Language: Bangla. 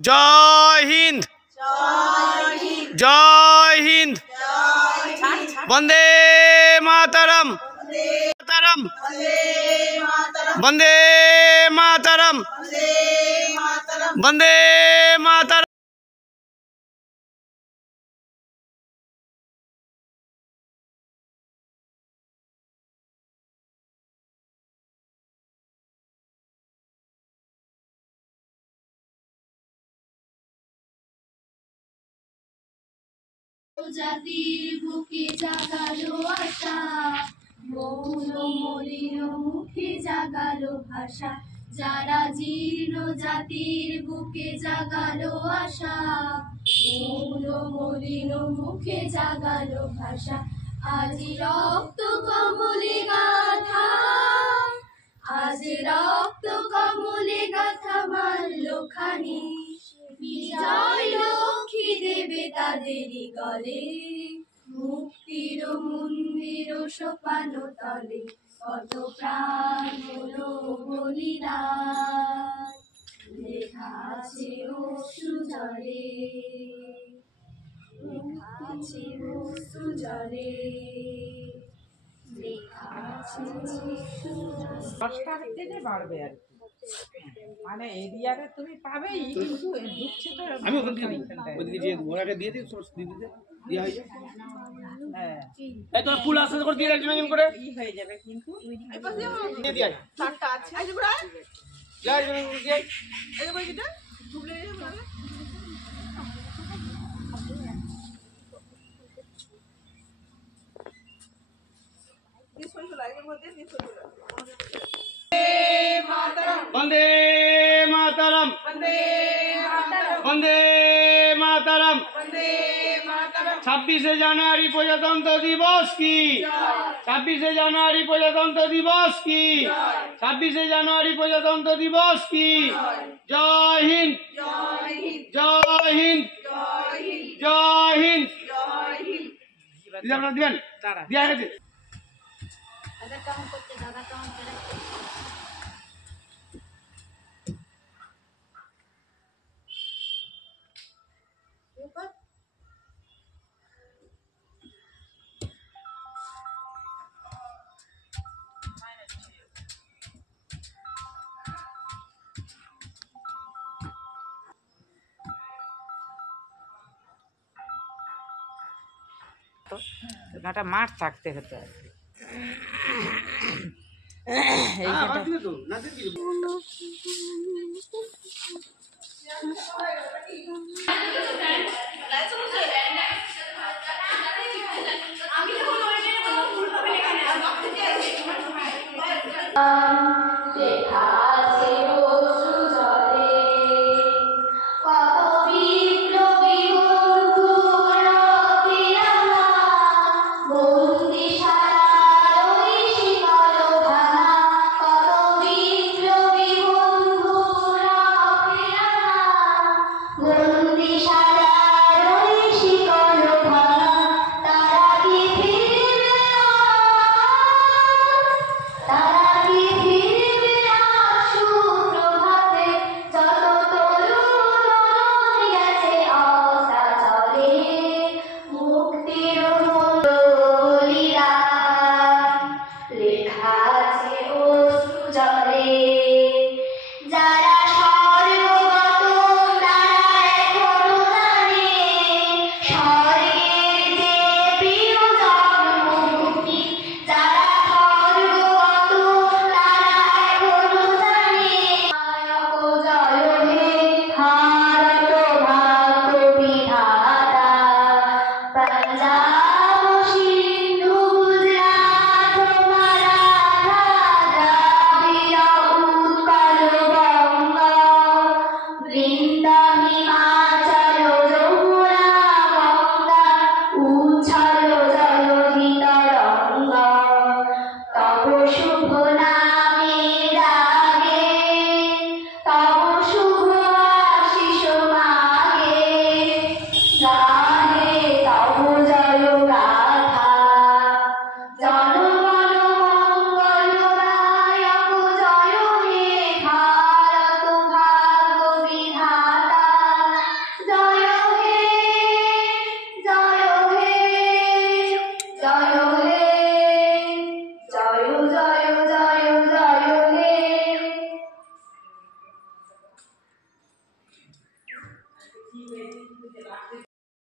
জয় হিন্দ, জয় হিন্দ, বন্দে মাতরম, বন্দে মাতরম, বন্দে মাতরম। জাতির বুকে জাগালো আশা, মৌন মলিন মুখে জাগালো ভাষা। যারা জীর্ণ জাতির বুকে জাগালো আশা, মৌন মলিন মুখে জাগালো ভাষা। আজি রক্ত কমলে গাথা, আজ রক্ত কমলে গাথা মাল্য খানি। বিজয় লক্ষ্মী দেবে তাদেরই গলে, মুক্তির মন্দির সোপান তলে। কত প্রাণ হলো বলিদান, লেখা আছে অশ্রু জলে, লেখা আছে অশ্রু জলে, লেখা আছে অশ্রু জলে। 10টার থেকে বাড়বে আর কি, মানে এরিয়ারে তুমি পাবেই, কিন্তু ঢুকছে তো। আমি ওদিকে যে ঘোড়াটা দিয়ে দিই, সব দিদিতে দেওয়া হয়ে যায়। হ্যাঁ, এই তোমার ফুল আস্তে করে দিয়ে একজন করে ই হয়ে যাবে, কিন্তু দিয়ে দিয়ে চারটা আছে আজ বড় যাই যাই এই বই কিটা ঢুকলে যাবে দিস হইলো এর মধ্যে দিস হইলো। বন্দে মাতরম, বন্দে মাতরম, বন্দে মাতরম। বন্দে মাতরম। 26শে জানুয়ারি প্রজাতন্ত্র দিবস কি, 26শে জানুয়ারি প্রজাতন্ত্র দিবস কি, 26শে জানুয়ারি প্রজাতন্ত্র দিবস কি। জয় হিন্দ, জয় হিন্দ, জয় হিন্দ, জয় হিন্দ, জয় হিন্দ। জয় হিন্দ। দিদি আপনারা দিবেন, দিয়ে গেছে। দাদা কেমন করছে, দাদা কেমন করে? একটা মাঠ থাকতে হতো আর কি। লেখা আছে অশ্রু জলে, কত বিপ্লবী বন্ধুর রক্তে রাঙা, বন্দিশালার ওই শিকল ভাঙা। কত বিপ্লবী বন্ধুর রক্তে রাঙা, বন্দিশালার ওই শিকল ভাঙা। তারা কি ফিরবে আজ, তারা কি ফিরবে আজ সুপ্রভাতে। যত তরুণ গেছে অস্তাচলে, মুক্তির বলিদান, লেখা আছে অশ্রু জলে। যারা স্বর্গগত তারা এখনো জানে, স্বর্গের যে প্রিয় জন্মভূমি। যারা স্বর্গগত তারা এখনো জানে, নায়ক জয় হে ভারত ভাগ্য বিধাতা। পাঞ্জাব সিন্ধু গুজরাট মারাঠা দ্রাবিড় উৎকল গঙ্গা, বৃন্দা হিমাচল যমুনা গঙ্গা, উচ্ছল জলধি তরঙ্গ। তব শুভ নামে জাগে, তব শুভ আশিস মাগে, গাহে তব জয় গাথা। জনগণ মঙ্গলদায়ক জয় হে ভারত ভাগ্য বিধাতা।